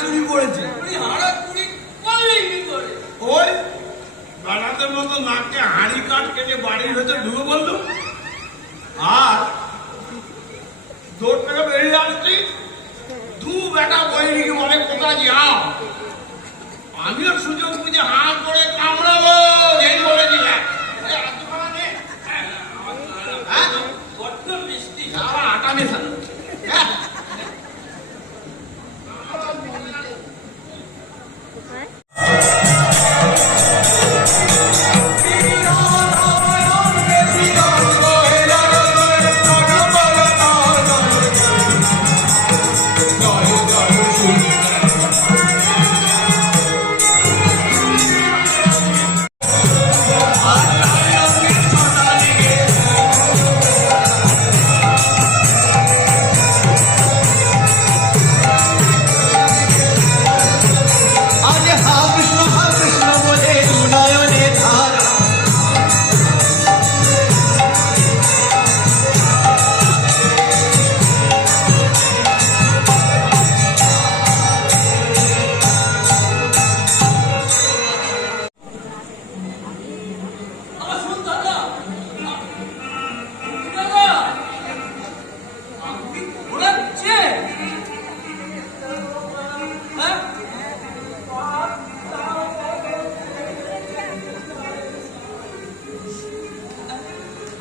চুরি করেছে। ওই বেড়াদের মতো নাকে হাঁড়ি কাঠ কেটে বাড়ির ভেতর ঢুকে বললো, আর দৌড় থেকে বেরিয়ে আসছি, দু বেটা বইনিকে বলে কোথায় যাও। আমিও সুযোগ বুঝে হাত করে কামড়াবো এই বলে দিলাম। আটা মেশানো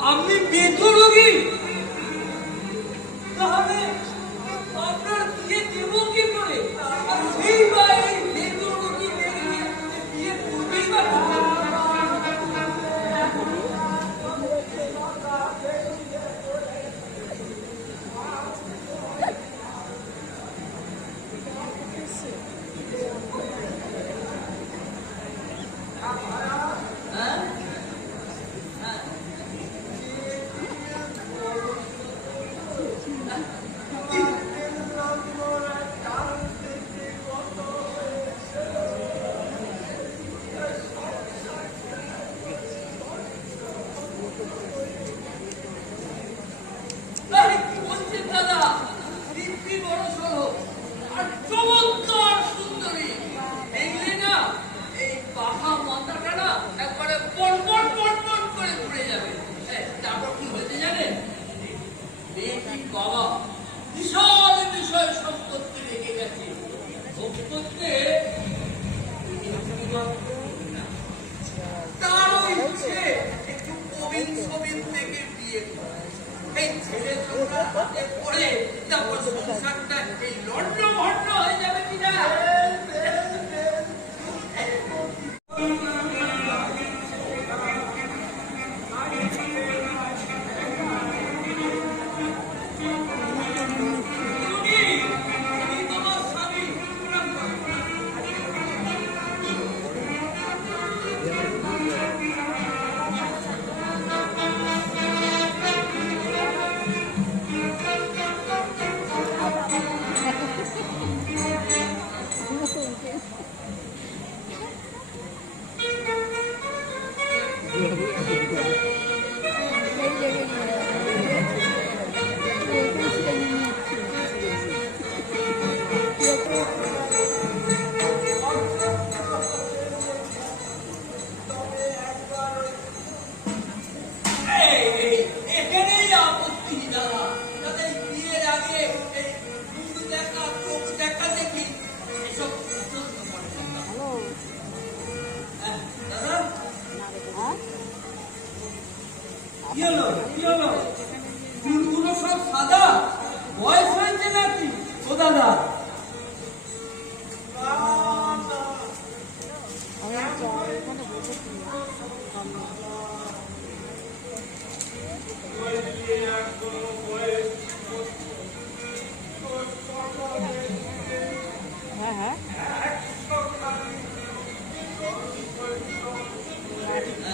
আমি মৃত রোগী, তাহলে আপনার বিয়ে দেব কি করে? আর সেই বা এই মৃত রোগী বিয়ে করবেই বা বাবা বিশাল বিষয় সম্পত্তি রেখে গেছে। তারও ইচ্ছে একটু প্রবীণ ছবির থেকে বিয়ে করে এই ছেলে ছোটরা হাতে পড়ে তারপর সংসারটা এই লন্ড ভন্ড হয়ে যাবে কিনা। চুলগুলো সব সাদা, বয়স হয়েছে নাকি? ও দাদা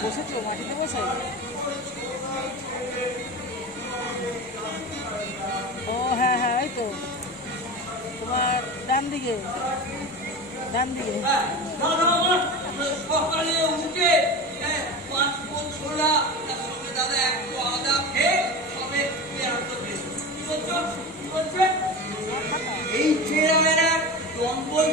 বসেছো মাটিতে বসে? ও হ্যাঁ হ্যাঁ, এই তো তোমার ডান দিকে সকালে উঠে 5 ফোন ছোলা তার সঙ্গে দাদা একটু আদা খেয়ে সবে কি বলছেন? এই চেয়ারের এক দম্বল